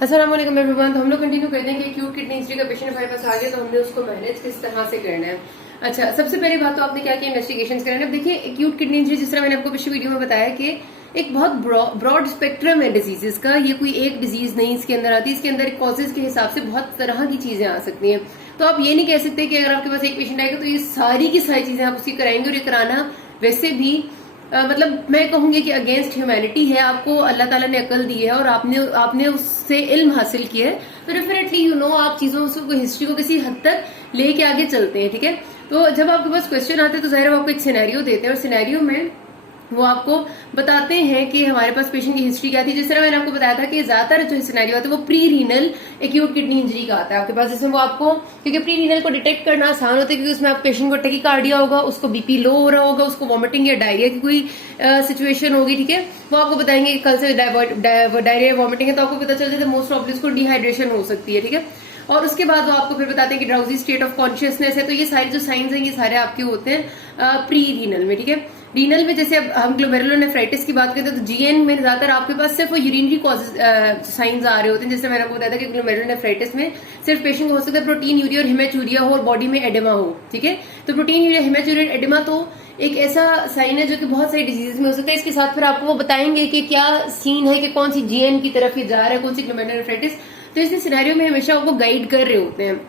अस्सलाम वालेकुम एवरीवन। तो हम लोग कंटिन्यू करते हैं कि एक्यूट किडनी इंजरी का पेशेंट हमारे पास आ गया तो हमने उसको मैनेज किस तरह से करना है। अच्छा, सबसे पहली बात तो आपने क्या किया, इन्वेस्टिगेशंस करना है। देखिए, एक्यूट किडनी इंजरी जिस तरह मैंने आपको पिछली वीडियो में बताया कि एक बहुत ब्रॉड स्पेक्ट्रम है डिजीजेस का। ये कोई एक डिजीज नहीं इसके अंदर आती, इसके अंदर कॉजेज के हिसाब से बहुत तरह की चीजें आ सकती हैं। तो आप ये नहीं कह सकते कि अगर आपके पास एक पेशेंट आएगा तो ये सारी की सारी चीजें आप उसकी कराएंगे। और ये कराना वैसे भी मतलब मैं कहूंगी कि अगेंस्ट ह्यूमैनिटी है। आपको अल्लाह ताला ने अकल दी है और आपने उससे इल्म हासिल किया है, तो डेफिनेटली आप चीजों को, हिस्ट्री को किसी हद तक लेके आगे चलते हैं। ठीक है, तो जब आपके पास क्वेश्चन आते हैं तो जाहिर आपको एक सिनेरियो देते हैं और सिनेरियो में वो आपको बताते हैं कि हमारे पास पेशेंट की हिस्ट्री क्या थी। जिस तरह मैंने आपको बताया था कि ज्यादातर जो सिनेरियो आता है वो pre renal acute kidney injury का आता है आपके पास, जिसमें वो आपको, क्योंकि प्री रीनल को डिटेक्ट करना आसान होता है क्योंकि उसमें आप पेशेंट को टेकिकार्डिया होगा, उसको बीपी लो हो रहा होगा, उसको वॉमिटिंग या डायरिया की कोई सिचुएशन होगी। ठीक है, वो आपको बताएंगे कल से डायरिया वॉमिटिंग है तो आपको पता चल जाता है मोस्ट प्रॉब्ली उसको डिहाइड्रेशन हो सकती है। ठीक है, और उसके बाद वो आपको फिर बताते हैं कि ड्राउजी स्टेट ऑफ कॉन्शियसनेस है। तो ये सारे जो साइंस हैं ये सारे आपके होते हैं प्री रीनल में। ठीक है, रीनल में जैसे अब हम ग्लोमेरुलोनेफ्राइटिस की बात करते हैं तो जीएन में ज्यादातर आपके पास सिर्फ यूरिनरी कॉजेज साइंस आ रहे होते हैं। जैसे मैंने आपको बताया था कि ग्लोमेरुलोनेफ्राइटिस में सिर्फ पेशेंट को हो सकता है प्रोटीन यूरिया और हिमेचूरिया हो और बॉडी में एडेमा हो। ठीक है, तो प्रोटीन यूरिया हिमेचूरिया एडेमा तो एक ऐसा साइन है जो कि बहुत सारी डिजीज में हो सकता है। इसके साथ फिर आपको वो बताएंगे कि क्या सीन है कि कौन सी जीएन की तरफ ये जा रहा है, कौन सी ग्लोमेरुलोनेफ्राइटिस। तो इस सिनेरियो में हमेशा आपको गाइड कर रहे होते हैं।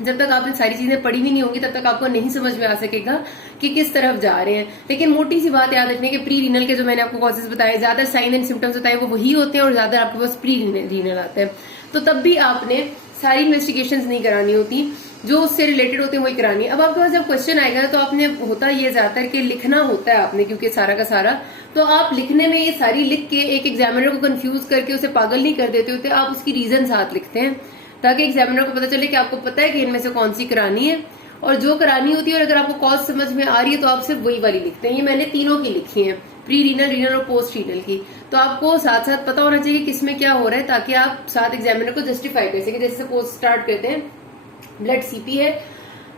जब तक आपने सारी चीजें पढ़ी भी नहीं होंगी तब तक आपको नहीं समझ में आ सकेगा कि किस तरफ जा रहे हैं। लेकिन मोटी सी बात याद रखने की, प्री रीनल के जो मैंने आपको कॉजेज बताए, ज्यादा साइन एंड सिम्टम्स बताए वो वही होते हैं और ज्यादा आपके पास प्री रीनल आते हैं। तो तब भी आपने सारी इन्वेस्टिगेशंस नहीं करानी होती, जो उससे रिलेटेड होते हैं वही करानी है। अब आपके पास जब क्वेश्चन आएगा तो आपने, होता ये ज्यादातर कि लिखना होता है आपने, क्योंकि सारा का सारा तो आप लिखने में ये सारी लिख के एक एग्जामिनर को कंफ्यूज करके उसे पागल नहीं कर देते होते। आप उसकी रीजन साथ लिखते हैं ताकि एग्जामिनर को पता चले कि आपको पता है कि इनमें से कौन सी करानी है और जो करानी होती है। और अगर आपको कॉज समझ में आ रही है तो आप सिर्फ वही वाली लिखते हैं। ये मैंने तीनों की लिखी है, प्री रीनल, रीनल और पोस्ट रीनल की। तो आपको साथ साथ पता होना चाहिए किसमें क्या हो रहा है ताकि आप साथ एग्जामिनर को जस्टिफाई कर सके। जैसे पोस्ट स्टार्ट करते हैं, ब्लड सीपी है,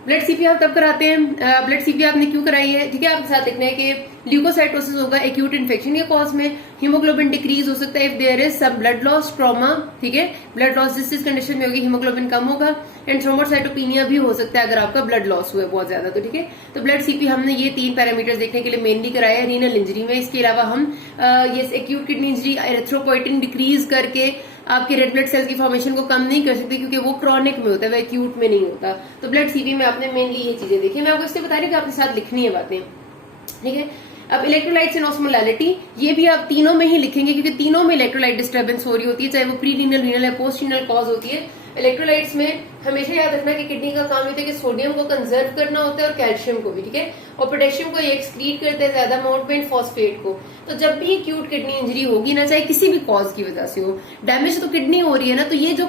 ब्लड सीपी आप तब कराते हैं, ब्लड सीपी आपने क्यों कराई है। ठीक है, आपके साथ लिखना है कि ल्यूकोसाइटोसिस होगा एक्यूट इन्फेक्शन के कॉज में, हीमोग्लोबिन डिक्रीज हो सकता है if there is some blood loss, trauma. ठीक है, ब्लड लॉस जिस कंडीशन में होगी हीमोग्लोबिन कम होगा, एंड थ्रोम्बोसाइटोपिनिया भी हो सकता है अगर आपका ब्लड लॉस हुआ है बहुत ज्यादा। तो ठीक है, तो ब्लड सीपी हमने ये 3 पैरामीटर्स देखने के लिए मेनली कराया है रीनल इंजरी में। इसके अलावा हम ये acute kidney injury erythropoietin decrease करके आपके रेड ब्लड सेल्स की फॉर्मेशन को कम नहीं कर सकते क्योंकि वो क्रॉनिक में होता है, वो एक्यूट में नहीं होता। तो ब्लड सीपी में आपने मेनली ये चीजें देखी। मैं आपको इससे बता रही हूँ कि आपके साथ लिखनी है बातें। ठीक है, अब इलेक्ट्रोलाइट्स एंड ऑस्मोलैलिटी, ये भी आप तीनों में ही लिखेंगे क्योंकि तीनों में इलेक्ट्रोलाइट डिस्टर्बेंस हो रही होती है, चाहे वो प्री रीनल, रीनल या पोस्ट रीनल कॉज होती है। इलेक्ट्रोलाइट्स में हमेशा याद रखना कि किडनी का काम होता है कि सोडियम को कंजर्व करना होता है और कैल्शियम को भी। ठीक है, और पोटेशियम को ये एक्सक्रीट करते हैं ज्यादा अमाउंट में, फॉस्फेट को। तो जब भी एक्यूट किडनी इंजरी होगी ना, चाहे किसी भी कॉज की वजह से हो, डैमेज तो किडनी हो रही है ना, तो ये जो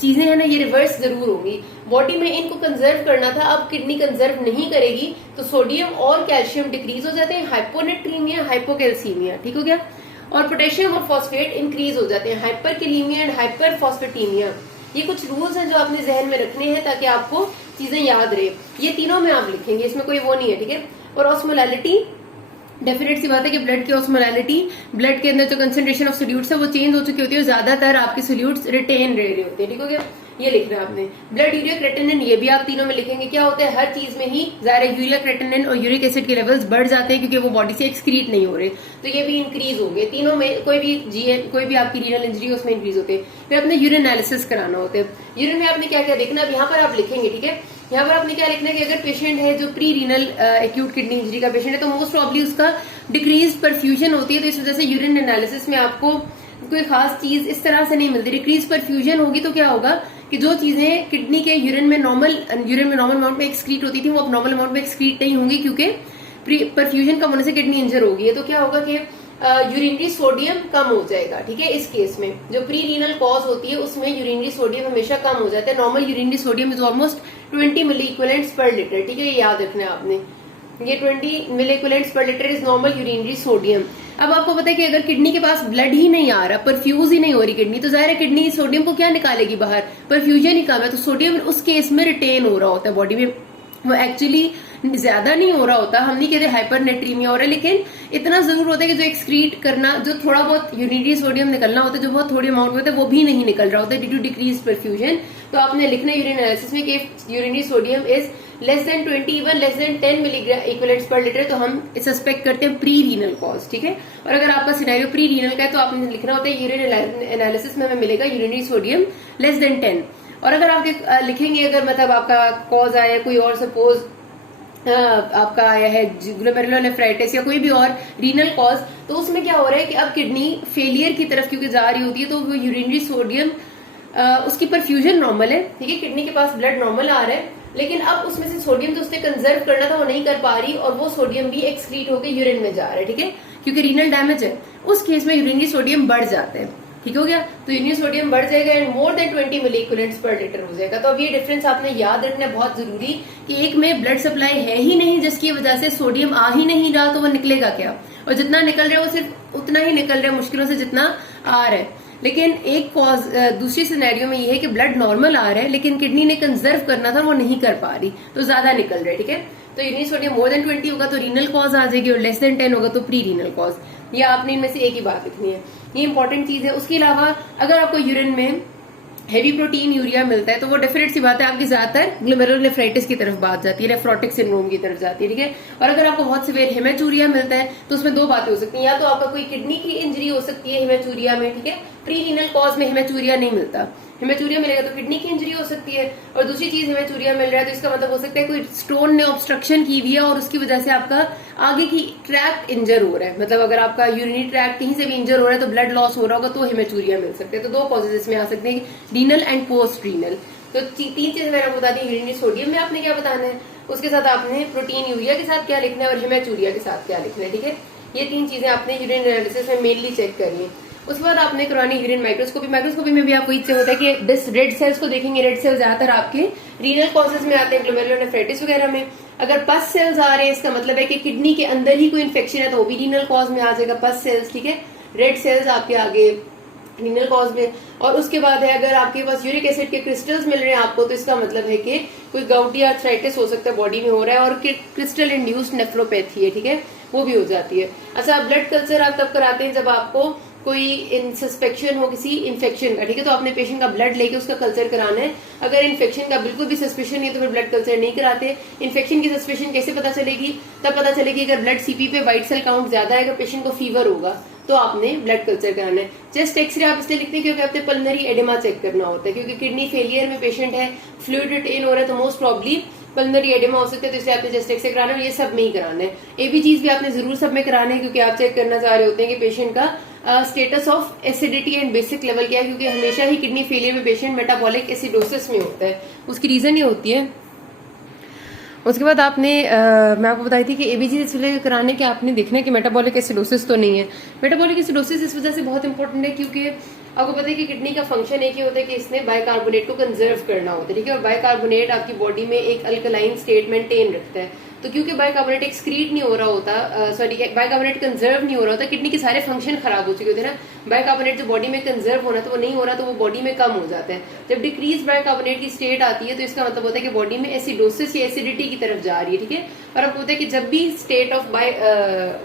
चीजें हैं ना ये रिवर्स जरूर होंगी। बॉडी में इनको कंजर्व करना था, अब किडनी कंजर्व नहीं करेगी तो सोडियम और कैल्शियम डिक्रीज हो जाते हैं, हाइपोनेट्रीमिया, हाइपोकैल्सीमिया। ठीक हो गया, और पोटेशियम और फॉस्फेट इंक्रीज हो जाते हैं, हाइपरकैलीमिया एंड हाइपरफॉस्फेटीमिया। ये कुछ रूल्स हैं जो आपने जहन में रखने हैं ताकि आपको चीजें याद रहे। ये तीनों में आप लिखेंगे, इसमें कोई वो नहीं है। ठीक है, और ऑस्मोलैलिटी, डेफिनेट सी बात है कि ब्लड की ऑस्मोलैलिटी, ब्लड के अंदर जो कंसंट्रेशन ऑफ सोल्यूट्स है वो चेंज हो चुकी होती है, ज्यादातर आपके सोल्यूट्स रिटेन रह रहे होते हैं। ठीक हो गया, ये लिखना है आपने। ब्लड यूरिया क्रेटिनिन, ये भी आप तीनों में लिखेंगे। क्या होता है, हर चीज में ही ज़ाहिर यूरिया क्रेटिनिन और यूरिक एसिड के लेवल्स बढ़ जाते हैं क्योंकि वो बॉडी से एक्सक्रीट नहीं हो रहे, तो ये भी इंक्रीज होंगे तीनों में। कोई भी जीएन, कोई भी आपकी रीनल इंजरी उसमें इंक्रीज होते हैं। फिर अपने यूरिन एनालिसिस कराना होता है। यूरिन में आपने क्या क्या देखना है, यहाँ पर आप लिखेंगे। ठीक है, यहाँ पर आपने क्या लिखना है कि अगर पेशेंट है जो pre renal acute kidney injury का पेशेंट है तो मोस्ट प्रॉब्ली उसका डिक्रीज परफ्यूजन होती है, तो इस वजह से यूरिन एनालिसिस में आपको कोई खास चीज इस तरह से नहीं मिलती। डिक्रीज परफ्यूजन होगी तो क्या होगा कि जो चीजें किडनी के यूरिन में नॉर्मल अमाउंट में एक्सक्रीट होती थी वो अब नॉर्मल अमाउंट में एक्सक्रीट नहीं होंगी क्योंकि परफ्यूजन कम होने से किडनी इंजर होगी। तो क्या होगा कि यूरिनरी सोडियम कम हो जाएगा। ठीक है, इस केस में जो प्री रीनल कॉज होती है उसमें यूरिनरी सोडियम हमेशा कम हो जाता है। Normal urinary sodium is almost 20 milliequivalents per litre. ठीक है, ये याद रखना है आपने, ये 20 milliequivalents per litre is normal urinary sodium. अब आपको पता है कि अगर किडनी के पास ब्लड ही नहीं आ रहा, परफ्यूज ही नहीं हो रही किडनी, तो जाहिर है किडनी सोडियम को क्या निकालेगी बाहर, परफ्यूजन ही कम है, तो सोडियम उस केस में रिटेन हो रहा होता है बॉडी में। वो एक्चुअली ज्यादा नहीं हो रहा होता, हम नहीं कहते हाइपरनेट्रीमिया हो रहा है, लेकिन इतना जरूर होता है कि जो एक्सक्रीट करना, जो थोड़ा बहुत यूरिनरी सोडियम निकलना होता है, जो बहुत थोड़ी अमाउंट में होता है, वो भी नहीं निकल रहा होता है ड्यू टू डिक्रीज परफ्यूजन। तो आपने लिखना यूरिन एनालिसिस में कि urinary sodium is less than 20, even less than 10 milligram equivalents per litre, तो हम सस्पेक्ट करते हैं प्री रीनल कॉज, ठीक है। और अगर आपका सिनेरियो प्री रीनल का है तो आपने लिखना होता है यूरिन एनालिसिस में हमें मिलेगा यूरिनरी सोडियम लेस देन 10। और अगर आप लिखेंगे अगर मतलब आपका कॉज आया कोई और, सपोज आपका आया है ग्लोमेरुलोनेफ्राइटिस या कोई भी और रीनल कॉज, तो उसमें क्या हो रहा है कि अब किडनी फेलियर की तरफ क्योंकि जा रही होती है, तो वो यूरिनरी सोडियम उसकी परफ्यूजन नॉर्मल है, ठीक है, किडनी के पास ब्लड नॉर्मल आ रहा है, लेकिन अब उसमें से सोडियम जो उसने कंजर्व करना था वो नहीं कर पा रही, और वो सोडियम भी एक्सक्रीट होकर यूरिन में जा रहा है, ठीक है, क्योंकि रीनल डैमेज है। उस केस में यूरिनरी सोडियम बढ़ जाते हैं, ठीक हो गया। तो यूरिनरी सोडियम बढ़ जाएगा and more than 20 milliequivalents per litre हो जाएगा। तो अब ये डिफरेंस आपने याद रखना बहुत जरूरी कि एक में ब्लड सप्लाई है ही नहीं, जिसकी वजह से सोडियम आ ही नहीं रहा, तो वो निकलेगा क्या, और जितना निकल रहा है वो सिर्फ उतना ही निकल रहा है मुश्किलों से जितना आ रहा है। लेकिन एक कॉज दूसरी सिनेरियो में ये है कि ब्लड नॉर्मल आ रहा है लेकिन किडनी ने कंजर्व करना था वो नहीं कर पा रही, तो ज्यादा निकल रहा है, ठीक है। तो यूरिनरी सोडियम मोर देन 20 होगा तो रीनल कॉज आ जाएगी, और लेस देन 10 होगा तो प्री रीनल कॉज। ये आपने इनमें से एक ही बात लिखनी है, ये इंपॉर्टेंट चीज है। उसके अलावा अगर आपको यूरिन में हेवी प्रोटीन यूरिया मिलता है तो वो डेफिनेट सी बात है आपकी ज्यादातर ग्लोमेरुलोनेफ्राइटिस की तरफ बात जाती है, नेफ्रोटिक सिंड्रोम की तरफ जाती है, ठीक है। और अगर आपको बहुत सिवियर हेमेचूरिया मिलता है तो उसमें दो बातें हो सकती हैं, या तो आपका कोई किडनी की इंजरी हो सकती है हेमेचूरिया में, ठीक है, प्री रीनल कॉज में हेमेचूरिया नहीं मिलता, हेमेचूरिया मिलेगा तो किडनी की इंजरी हो सकती है, और दूसरी चीज हेमेचूरिया मिल रहा है तो इसका मतलब हो सकता है कोई स्टोन ने ऑब्स्ट्रक्शन की हुई है और उसकी वजह से आपका आगे की ट्रैक्ट इंजर हो रहा है, मतलब अगर आपका यूरिनरी ट्रैक्ट कहीं से भी इंजर हो रहा है तो ब्लड लॉस हो रहा होगा तो हेमेचूरिया मिल सकते हैं। तो दो कॉजेज इसमें आ सकते हैं, रीनल एंड पोस्ट रीनल। तो तीन चीजें मैंने आपको बता दी, यूरिनरी सोडियम में आपने क्या बताना है, उसके साथ आपने प्रोटीन यूरिया के साथ क्या लिखना है और हेमेचूरिया के साथ क्या लिखना है, ठीक है। ये तीन चीजें आपने यूरिन एनालिसिस में मेनली चेक करनी है। उसके बाद आपने करवानी यूरिन माइक्रोस्कोपी। माइक्रोस्कोपी में भी आपको इससे होता है कि दिस रेड सेल्स को देखेंगे, रेड सेल्स ज्यादातर आपके रीनल कॉजेज में आते हैं, ग्लोमेरुलोनेफ्राइटिस वगैरह में। अगर पस सेल्स आ रहे हैं इसका मतलब है कि किडनी के अंदर ही कोई इन्फेक्शन है तो वो भी रीनल कॉज में आ जाएगा, पस सेल्स, ठीक है। रेड सेल्स आपके आगे रीनल कॉज में। और उसके बाद है अगर आपके पास यूरिक एसिड के क्रिस्टल्स मिल रहे हैं आपको तो इसका मतलब है कि कोई गाउटी आर्थराइटिस हो सकता है बॉडी में हो रहा है और क्रिस्टल इंड्यूस्ड नेफ्रोपैथी है, ठीक है, वो भी हो जाती है। अच्छा, ब्लड कल्चर आप तब कराते हैं जब आपको कोई सस्पेक्शन हो किसी इन्फेक्शन का, ठीक है, तो आपने पेशेंट का ब्लड लेके उसका कल्चर कराना है। अगर इन्फेक्शन का बिल्कुल भी सस्पेशन नहीं है तो फिर ब्लड कल्चर नहीं कराते। इन्फेक्शन की सस्पेशन कैसे पता चलेगी, तब पता चलेगी अगर ब्लड सीपी पे व्हाइट सेल काउंट ज्यादा है, अगर पेशेंट को फीवर होगा तो आपने ब्लड कल्चर कराना है। चेस्ट एक्सरे आप इसलिए लिखते हैं क्योंकि आपने पल्मनरी एडेमा चेक करना होता है, क्योंकि किडनी फेलियर में पेशेंट है, फ्लूइड रिटेन हो रहा है तो मोस्ट प्रॉब्ली पल्मनरी एडेमा हो सकता है, तो इसलिए आपने चेस्ट एक्सरे कराना है। और ये सब में ही कराना है, एबी चीज भी आपने जरूर सब में कराना है क्योंकि आप चेक करना चाह रहे होते हैं कि पेशेंट का status of acidity and basic level क्या है, क्योंकि हमेशा ही किडनी फेलियर में पेशेंट मेटाबॉलिक एसिडोसिस में होता है, उसकी रीजन ये होती है। उसके बाद आपने मैं आपको बताई थी कि एबीजी इसलिए कराने के आपने देखना है कि मेटाबॉलिक एसिडोसिस तो नहीं है। मेटाबॉलिक एसिडोसिस इस वजह से बहुत इंपॉर्टेंट है क्योंकि आपको पता है कि किडनी का फंक्शन एक ही होता है कि इसने बाइकार्बोनेट को कंजर्व करना होता है, ठीक है, और बाइकार्बोनेट आपकी बॉडी में एक अल्कलाइन स्टेट मेंटेन रखता है। तो क्योंकि बाइकार्बोनेट एक्सक्रीट नहीं हो रहा होता, सॉरी बाइकार्बोनेट कंजर्व नहीं हो रहा होता, किडनी के सारे फंक्शन खराब हो चुके होते हैं ना। बाइकार्बोनेट जो बॉडी में कंजर्व होना था वो नहीं हो रहा तो वो बॉडी में कम हो जाता है। जब डिक्रीज बाइकार्बोनेट की स्टेट आती है तो इसका मतलब होता है कि बॉडी में एसिडोसिस या एसिडिटी की तरफ जा रही है, ठीक है। और आपको पता है कि जब भी स्टेट ऑफ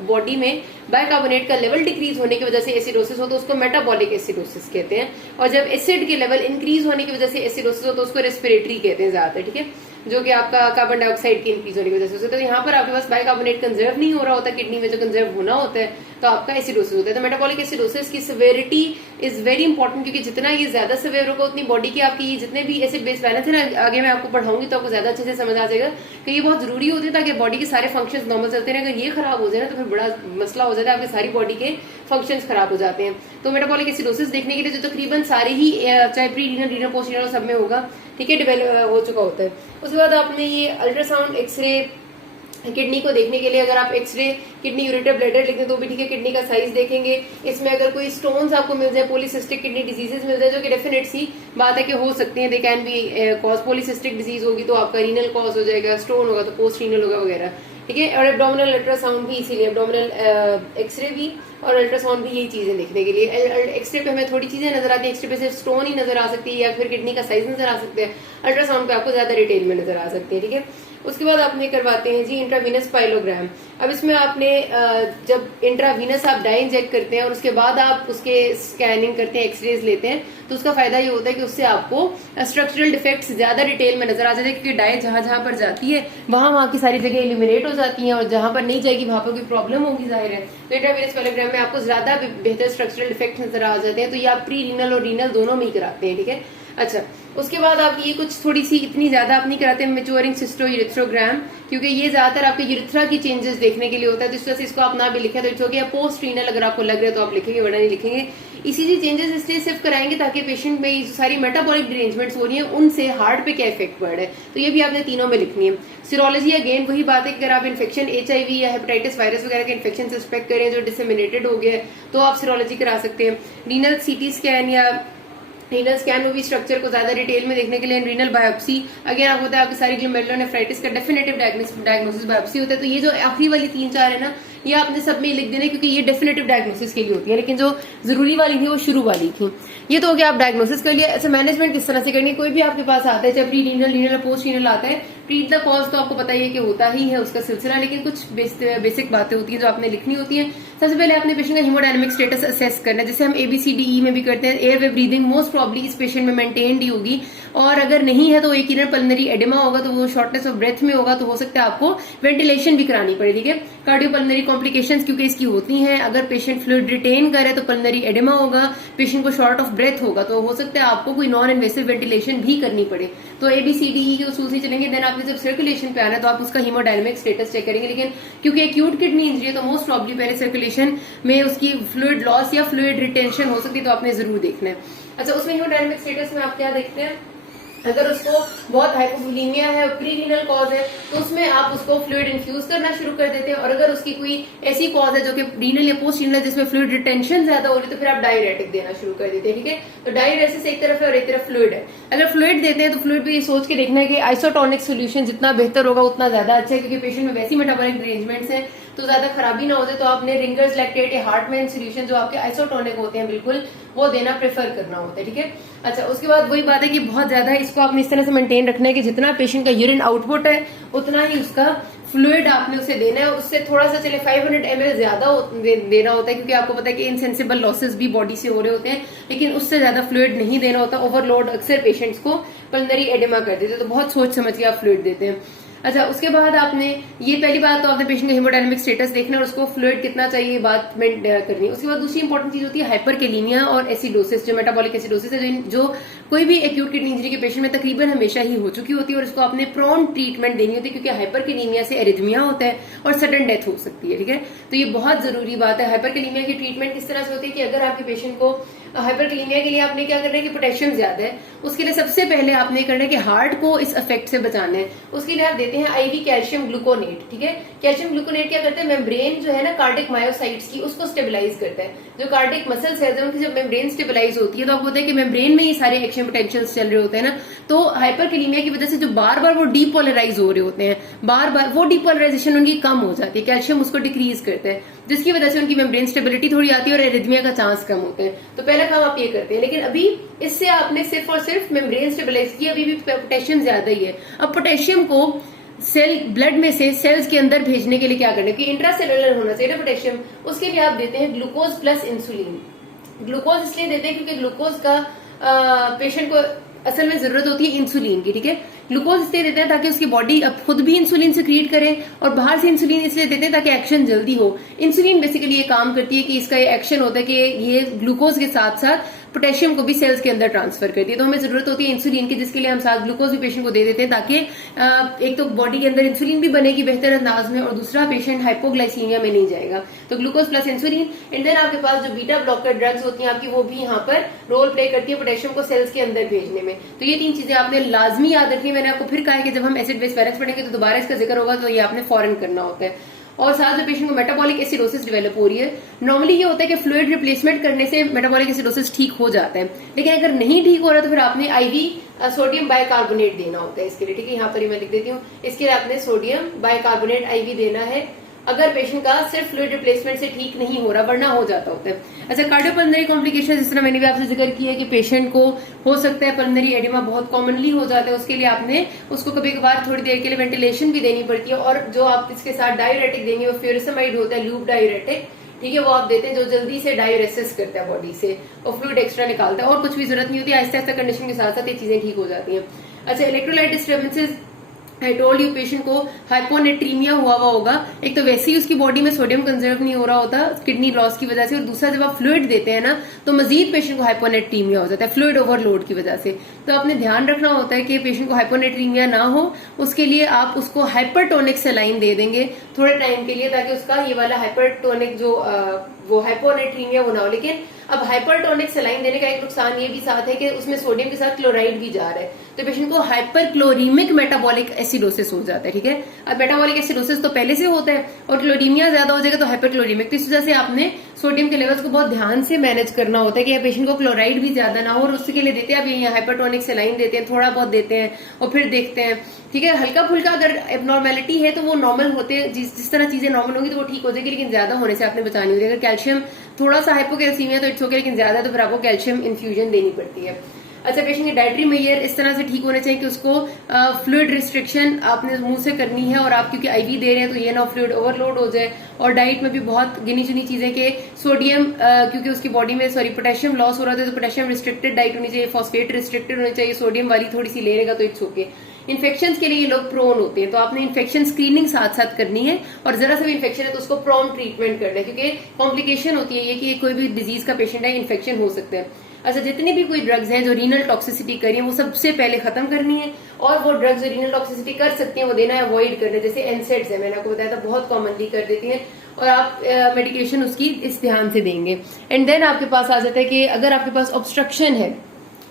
बॉडी में बाइकार्बोनेट का लेवल डिक्रीज होने की वजह से एसिडोसिस हो तो उसको मेटाबॉलिक एसिडोसिस कहते हैं, और जब एसिड के लेवल इंक्रीज होने की वजह से एसिडोसिस हो तो उसको रेस्पिरेटरी कहते हैं ज्यादातर, ठीक है, जो कि आपका कार्बन डाइऑक्साइड की इंक्रीज होने की वजह से। तो यहाँ पर आपके पास बाइकार्बोनेट कंजर्व नहीं हो रहा होता किडनी में, जो कंजर्व होना होता है तो आपका एसिडोसिस होता है। तो मेटाबॉलिक एसिडोसिस की सिवियरिटी इज वेरी इंपॉर्टेंट, क्योंकि जितना ये ज्यादा सिवियर होगा उतनी बॉडी की आपकी जितने भी एसिड बेस बैलेंस है ना, आगे मैं आपको पढ़ाऊंगी तो आपको ज्यादा अच्छे से समझ आ जाएगा कि ये बहुत जरूरी होती है ताकि बॉडी के सारे फंक्शंस नॉर्मल चलते हैं। अगर ये खराब हो जाए ना तो फिर बड़ा मसला हो जाता है, आपकी सारी बॉडी के फंक्शंस खराब हो जाते हैं। तो मेटाबॉलिक एसिडोसिस देखने के लिए जो तकरीबन सारे ही चाहे pre renal, renal, post renal सब में होगा, ठीक है, डेवलप हो चुका होता है। उसके बाद आपने ये अल्ट्रासाउंड एक्सरे किडनी को देखने के लिए अगर आप एक्सरे किडनी यूरेटर ब्लैडर लिखते हैं तो भी ठीक है, किडनी का साइज देखेंगे। इसमें अगर कोई स्टोन्स आपको मिल जाए, पॉलीसिस्टिक किडनी डिजीजेस मिल जाए, जो कि डेफिनेट सी बात है कि हो सकती है, they can be cause. Polycystic disease होगी तो आपका रीनल कॉज हो जाएगा, स्टोन होगा तो पोस्ट रीनल होगा वगैरह, ठीक है। और एब्डोमिनल अल्ट्रासाउंड भी, इसीलिए एब्डोमिनल एक्सरे भी और अल्ट्रासाउंड भी यही चीजें देखने के लिए। एक्सरे पे हमें थोड़ी चीजें नजर आती है, एक्सरे पे सिर्फ स्टोन ही नजर आ सकती है या फिर किडनी का साइज नजर आ सकता है, अल्ट्रासाउंड पे आपको ज्यादा डिटेल में नजर आ सकते हैं, ठीक है। उसके बाद आपने करवाते हैं जी इंट्रावीनस पाइलोग्राम। अब इसमें आपने जब इंट्रावीनस आप डाई इंजेक्ट करते हैं और उसके बाद आप उसके स्कैनिंग करते हैं, एक्सरेज लेते हैं, तो उसका फायदा ये होता है कि उससे आपको स्ट्रक्चरल डिफेक्ट्स ज्यादा डिटेल में नजर आ जाते हैं, क्योंकि डाई जहां जहां पर जाती है वहां की सारी जगह इल्यूमिनेट हो जाती हैं, और जहां पर नहीं जाएगी वहां पर कोई प्रॉब्लम होगी, जाहिर है। तो इंट्रावीनस पाइलोग्राम में आपको ज्यादा बेहतर स्ट्रक्चरल डिफेक्ट नजर आ जाते हैं। तो ये आप प्री रीनल और रीनल दोनों में ही कराते हैं, ठीक है। अच्छा, उसके बाद आप ये कुछ थोड़ी सी इतनी ज्यादा आप नहीं कराते मैच्योरिंग सिस्टो यूरिथ्रोग्राम, क्योंकि ये ज्यादातर आपके यूरिथ्रा की चेंजेस देखने के लिए होता है। तो इस तरह से इसको आप ना भी लिखे तो इट्स ओके, पोस्ट रीनल अगर आपको लग रहा है तो आप लिखेंगे, वरना नहीं लिखेंगे। इसीलिए चेंजेस इसलिए सिर्फ कराएंगे ताकि पेशेंट में जो सारी मेटाबॉलिक डिरेंजमेंट्स हो रही है उनसे हार्ट पे क्या इफेक्ट पड़ रहा है, तो ये भी आपने तीनों में लिखनी है। सीरोलॉजी अगेन वही बात है कि अगर आप इन्फेक्शन HIV या हेपेटाइटिस वायरस वगैरह के इन्फेक्शन सस्पेक्ट करें जो डिसेमिनेटेड हो गया है, तो आप सीरोलॉजी करा सकते हैं। रीनल CT स्कैन या रीनल स्कैन में भी स्ट्रक्चर को ज्यादा डिटेल में देखने के लिए रीनल बायोप्सी अगेन आप होता है आपकी सारी ग्लोमेरुलोनेफ्राइटिस का डेफिनेटिव डायग्नोसिस बायोप्सी होता है। तो ये जो आखिरी वाली 3-4 है ना, ये आपने सब में लिख देना, क्योंकि ये डेफिनेटिव डायग्नोसिस के लिए होती है, लेकिन जो जरूरी वाली थी वो शुरू वाली थी। ये तो हो गया, आप डायग्नोसिस कर लिया। ऐसे मैनेजमेंट किस तरह से करनी है, कोई भी आपके पास आता है चाहे pre renal, renal, post renal आता है, ट्रीट द कॉज तो आपको पता ही है कि होता ही है उसका सिलसिला, लेकिन कुछ बेसिक बातें होती है जो आपने लिखनी होती है। सबसे पहले आपने पेशेंट का हीमोडायनेमिक स्टेटस असेस करना है, जैसे हम ABCDE में भी करते हैं। एयर वे ब्रीदिंग मोस्ट प्रॉब्ली इस पेशेंट में मेंटेन्ड ही होगी, और अगर नहीं है तो एक पल्मोनरी एडिमा होगा, तो वो शॉर्टनेस ऑफ ब्रेथ में होगा, तो हो सकता है आपको वेंटिलेशन भी करानी पड़े, ठीक है। कार्डियोपल्मोनरी कॉम्प्लिकेशंस क्योंकि इसकी होती हैं, अगर पेशेंट फ्लूइड रिटेन करे तो पल्मोनरी एडिमा होगा, पेशेंट को शॉर्ट ऑफ ब्रेथ होगा, तो हो सकता है आपको कोई नॉन इन्वेसिव वेंटिलेशन भी करनी पड़े। तो ABCDE के उसूल से चलेंगे। देन आपने जब सर्कुलेशन पे आना है तो आप उसका हीमोडायनेमिक स्टेटस चेक करेंगे, लेकिन क्योंकि एक्यूट किडनी इंजरी है तो मोस्ट प्रॉब्ली पहले सर्कुलेशन में उसकी फ्लूइड लॉस या फ्लूइड रिटेंशन हो सकती है, तो आपने जरूर देखना है। अच्छा, उसमें हीमोडायनेमिक स्टेटस में आप क्या देखते हैं, अगर उसको बहुत हाइपोवोलीमिया है, प्री रीनल कॉज है, तो उसमें आप उसको फ्लूइड इन्फ्यूज करना शुरू कर देते हैं। और अगर उसकी कोई ऐसी कॉज है जो कि रीनल या पोस्ट रीनल जिसमें फ्लूइड रिटेंशन ज्यादा हो रही है, तो फिर आप डायरेटिक देना शुरू कर देते हैं, ठीक है। तो डायरेसिस एक तरफ है और एक तरफ फ्लूइड है। अगर फ्लूइड देते हैं तो फ्लूइड भी सोच के देखना है कि आइसोटोनिक सोल्यूशन जितना बेहतर होगा उतना ज्यादा अच्छा है, क्योंकि पेशेंट में वैसी मेटाबॉलिक अरेंजमेंट्स है तो ज्यादा खराबी ना हो जाए, तो आपने रिंगर्स लैक्टेट या हार्टमैन सोल्यूशन जो आपके आइसोटोनिक होते हैं बिल्कुल वो देना प्रेफर करना होता है, ठीक है। अच्छा, उसके बाद वही बात है कि बहुत ज्यादा इसको आपने इस तरह से मेंटेन रखना है कि जितना पेशेंट का यूरिन आउटपुट है उतना ही उसका फ्लूइड आपने उसे देना है। उससे थोड़ा सा चले 500 ml ज्यादा देना होता है, क्योंकि आपको पता है कि इनसेंसिबल लॉसेस भी बॉडी से हो रहे होते हैं, लेकिन उससे ज्यादा फ्लूइड नहीं देना होता। ओवरलोड अक्सर पेशेंट्स को पल्मोनरी एडिमा कर देते हैं, तो बहुत सोच समझ के आप फ्लूइड देते हैं। अच्छा, उसके बाद आपने ये पहली बात तो आपने पेशेंट का हीमोडायनेमिक स्टेटस देखना है और उसको फ्लूइड कितना चाहिए ये बात करनी है। उसके बाद दूसरी इंपॉर्टेंट चीज होती है हाइपरकेलीमिया और एसिडोसिस, जो मेटाबॉलिक एसिडोसिस है, जो कोई भी एक्यूट किडनी इंजरी के पेशेंट में तकरीबन हमेशा ही हो चुकी होती है, और इसको आपने प्रॉम्प्ट ट्रीटमेंट देनी होती है, क्योंकि हाइपरकेलीमिया से एरिथमिया होता है और सडन डेथ हो सकती है, ठीक है। तो ये बहुत जरूरी बात है। हाइपरकेलीमिया की ट्रीटमेंट किस तरह से होती है कि अगर आपके पेशेंट को हाइपरकेलीमिया के लिए आपने क्या करना है कि पोटेशियम ज्यादा है, उसके लिए सबसे पहले आपने करना है कि हार्ट को इस इफेक्ट से बचाना है। उसके लिए आप देते हैं IV कैल्शियम ग्लूकोनेट, ठीक है। कैल्शियम ग्लूकोनेट क्या करता है, मेम्ब्रेन जो है ना कार्डिक मायोसाइट्स की उसको स्टेबलाइज करता है। जो कार्डिक मसल्स है उनकी जब मेम्ब्रेन स्टेबलाइज होती है तो आपको होता है कि मेम्ब्रेन में ही सारे एक्शन पोटेंशियल्स चल रहे होते हैं ना, तो हाइपरकेलीमिया की वजह से जो बार बार वो डीपोलराइज हो रहे होते हैं, बार बार वो डीपोलराइजेशन उनकी कम हो जाती है, कैल्शियम उसको डिक्रीज करता है, जिसकी वजह से उनकी मेम्ब्रेन स्टेबिलिटी थोड़ी आती है और एरिथमिया का चांस कम होते हैं। तो पहला काम आप ये करते हैं, लेकिन अभी इससे आपने सिर्फ और सिर्फ मेम्ब्रेन स्टेबलाइज किया, अभी भी पोटेशियम ज्यादा ही है। अब पोटेशियम को सेल ब्लड में से सेल्स के अंदर भेजने के लिए क्या करना है कि इंट्रासेलुलर होना चाहिए ना पोटेशियम, उसके लिए आप देते हैं ग्लूकोज प्लस इंसुलिन। ग्लूकोज इसलिए देते हैं क्योंकि ग्लूकोज का पेशेंट को असल में जरूरत होती है इंसुलिन की, ठीक है। ग्लूकोज इसलिए देते हैं ताकि उसकी बॉडी अब खुद भी इंसुलिन सिक्रीट करे, और बाहर से इंसुलिन इसलिए देते हैं ताकि एक्शन जल्दी हो। इंसुलिन बेसिकली ये काम करती है कि इसका ये एक्शन होता है कि ये ग्लूकोज के साथ साथ पोटेशियम को भी सेल्स के अंदर ट्रांसफर करती है। तो हमें जरूरत होती है इंसुलिन की, जिसके लिए हम साथ ग्लूकोज भी पेशेंट को दे देते हैं, ताकि एक तो बॉडी के अंदर इंसुलिन भी बनेगी बेहतर अंदाज में, और दूसरा पेशेंट हाइपोग्लाइसीमिया में नहीं जाएगा। तो glucose plus insulin, and then आपके पास जो बीटा ब्लॉकर ड्रग्स होती हैं आपकी, वो भी यहाँ पर रोल प्ले करती है पोटेशियम को सेल्स के अंदर भेजने में। तो ये 3 चीजें आपने लाजमी याद रखनी। मैंने आपको फिर कहा है कि जब हम एसिड बेस वायरस पढ़ेंगे तो दोबारा इसका जिक्र होगा, तो ये आपने फौरन करना होता है। और साथ में पेशेंट को मेटाबॉलिक एसिडोसिस डेवलप हो रही है, नॉर्मली ये होता है कि फ्लूइड रिप्लेसमेंट करने से मेटाबॉलिक एसिडोसिस ठीक हो जाता है, लेकिन अगर नहीं ठीक हो रहा तो फिर आपने IV सोडियम बाइकार्बोनेट देना होता है इसके लिए, ठीक है। यहाँ पर ही मैं लिख देती हूँ, इसके लिए आपने सोडियम बाइकार्बोनेट IV देना है। अगर पेशेंट का सिर्फ फ्लूइड रिप्लेसमेंट से ठीक नहीं हो रहा, वरना हो जाता होता है। अच्छा, कार्डियोपल्मोनरी कॉम्प्लिकेशन, जिस तरह मैंने भी आपसे जिक्र किया कि पेशेंट को हो सकता है पल्मोनरी एडिमा बहुत कॉमनली हो जाता है, उसके लिए आपने उसको कभी कभार थोड़ी देर के लिए वेंटिलेशन भी देनी पड़ती है, और जो आप इसके साथ डायूरेटिक देंगे वो फ्यूरिसमाइड होता है, लूप डायूरेटिक, ठीक है, वो आप देते हैं जो जल्दी से डायूरेसिस करता है बॉडी से और फ्लूइड एक्स्ट्रा निकालता है, और कुछ भी जरूरत नहीं होती, आहिस्ता आहिस्ता कंडीशन के साथ साथ ये चीजें ठीक हो जाती हैं। अच्छा, electrolyte disturbances, I told you patient को हाइपोनेट्रीमिया हुआ होगा, एक तो वैसे ही उसकी बॉडी में सोडियम कंजर्व नहीं हो रहा होता किडनी लॉस की वजह से, और दूसरा जब आप फ्लूइड देते हैं ना तो मजीद पेशेंट को हाइपोनेट्रीमिया हो जाता है फ्लूइड ओवरलोड की वजह से। तो आपने ध्यान रखना होता है कि पेशेंट को हाइपोनेट्रीमिया ना हो, उसके लिए आप उसको हाइपरटोनिक सलाइन दे देंगे थोड़े टाइम के लिए, ताकि उसका ये वाला हाइपरटोनिक जो वो हाइपोनेट्रीमिया वो ना हो। लेकिन अब हाइपरटोनिक सलाइन देने का एक नुकसान ये भी साथ है कि उसमें सोडियम के साथ क्लोराइड भी जा रहा है, तो पेशेंट को हाइपरक्लोरीमिक मेटाबॉलिक एसिडोसिस हो जाता है, ठीक है। अब मेटाबॉलिक एसिडोसिस तो पहले से होता है और क्लोरीमिया ज्यादा हो जाएगा तो हाइपरक्लोरीमिक, तो इस वजह से आपने सोडियम के लेवल्स को बहुत ध्यान से मैनेज करना होता है कि पेशेंट को क्लोराइड भी ज्यादा ना हो, और उसके लिए देते हैं अब ये हाइपरटोनिक सलाइन देते हैं, थोड़ा बहुत देते हैं और फिर देखते हैं, ठीक है। हल्का फुल्का अगर एबनॉर्मेलिटी है तो वो नॉर्मल होते हैं, जिस तरह चीजें नॉर्मल होंगी तो वो ठीक हो जाएगी, लेकिन ज्यादा होने से आपने बचानी होती है। अगर कैल्शियम थोड़ा सा हाइपोकैल्सीमिया तो इट्स ओके, लेकिन ज्यादा तो फिर आपको कैल्शियम इन्फ्यूजन देनी पड़ती है। अच्छा, पेशेंट की डाइटरी मेजर इस तरह से ठीक होने चाहिए कि उसको फ्लूइड रिस्ट्रिक्शन आपने मुंह से करनी है, और आप क्योंकि आईवी दे रहे हैं तो ये ना फ्लूइड ओवरलोड हो जाए, और डाइट में भी बहुत गिनी चुनी चीजें के सोडियम क्योंकि उसकी बॉडी में पोटेशियम लॉस हो रहा था तो पोटेशियम रिस्ट्रिक्टेड डाइट होनी चाहिए, फॉस्फेट रिस्ट्रिक्टेड होनी चाहिए, सोडियम वाली थोड़ी सी ले लेगा तो इट्स ओके। इन्फेक्शन के लिए ये लोग प्रोन होते हैं, तो आपने इन्फेक्शन स्क्रीनिंग साथ साथ करनी है, और जरा सा भी इन्फेक्शन है तो उसको प्रॉम्प्ट ट्रीटमेंट करना है, क्योंकि कॉम्प्लिकेशन होती है ये कि कोई भी डिजीज का पेशेंट है, इन्फेक्शन हो सकता है। अच्छा, जितनी भी कोई ड्रग्स हैं जो रीनल टॉक्सिसिटी करी है वो सबसे पहले खत्म करनी है, और वो ड्रग्स जो रीनल टॉक्सिसिटी कर सकती हैं वो देना अवॉइड करना है। जैसे एनसेड्स है, मैंने आपको बताया था, बहुत कॉमनली कर देती हैं, और आप मेडिकेशन उसकी इस ध्यान से देंगे। एंड देन आपके पास आ जाता है कि अगर आपके पास ऑब्स्ट्रक्शन है,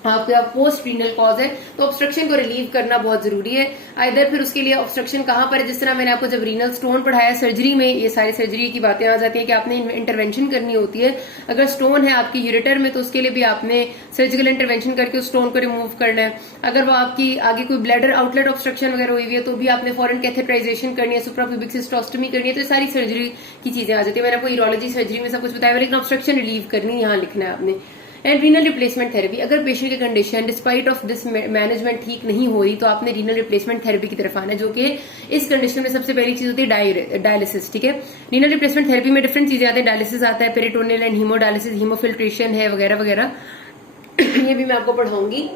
आपका पोस्ट रीनल कॉज है, तो ऑब्स्ट्रक्शन को रिलीव करना बहुत जरूरी है। आइदर फिर उसके लिए ऑब्स्ट्रक्शन कहां पर है, जिस तरह मैंने आपको जब रीनल स्टोन पढ़ाया सर्जरी में, ये सारी सर्जरी की बातें आ जाती है कि आपने इंटरवेंशन करनी होती है। अगर स्टोन है आपकी यूरेटर में तो उसके लिए भी आपने सर्जिकल इंटरवेंशन करके उस स्टोन को रिमूव करना है। अगर वो आपकी आगे कोई ब्लैडर आउटलेट ऑब्स्ट्रक्शन वगैरह हुई है तो भी आपने फॉरेन कैथेटराइजेशन करनी है, सुप्राप्यूबिक सिस्टोस्टमी करनी है, तो सारी सर्जरी की चीजें आ जाती है। मैंने आपको यूरोलॉजी सर्जरी में सब कुछ बताया, लेकिन ऑब्स्ट्रक्शन रिलीव करनी यहाँ लिखना है आपने। एंड रीनल रिप्लेसमेंट थेरेपी, अगर पेशेंट की condition despite of this management ठीक नहीं हो रही तो आपने रीनल रिप्लेसमेंट थेरेपी की तरफ आना है, जो कि इस कंडीशन में सबसे पहली चीज होती है डायलिसिस, ठीक है। रीनल रिप्लेसमेंट थेरेपी में डिफरेंट चीजें आती है, डायलिसिस आता है, पेरिटोनियल एंड हीमोडायलिसिस, हीमोफिल्ट्रेशन है वगैरह वगैरह ये भी मैं आपको पढ़ाऊंगी।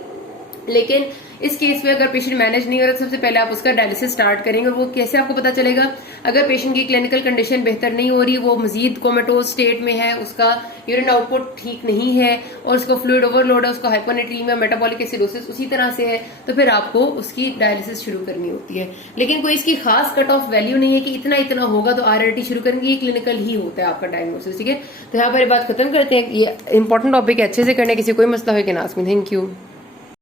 लेकिन इस केस में अगर पेशेंट मैनेज नहीं हो रहा तो सबसे पहले आप उसका डायलिसिस स्टार्ट करेंगे, और वो कैसे आपको पता चलेगा, अगर पेशेंट की क्लिनिकल कंडीशन बेहतर नहीं हो रही, वो मजीद कोमेटोज स्टेट में है, उसका यूरिन आउटपुट ठीक नहीं है और उसको फ्लूइड ओवरलोड है, उसको हाइपोनेट्रीमिया मेटाबॉलिक एसिडोसिस उसी तरह से है, तो फिर आपको उसकी डायलिसिस शुरू करनी होती है। लेकिन कोई इसकी खास कट ऑफ वैल्यू नहीं है कि इतना इतना होगा तो आरआरटी शुरू करेंगे, ये क्लिनिकल ही होता है आपका डायग्नोसिस, ठीक है। तो यहाँ पर बात खत्म करते हैं, ये इंपॉर्टेंट टॉपिक है, अच्छे से करने, किसी कोई मसला हो कि नाज़ में। Thank you.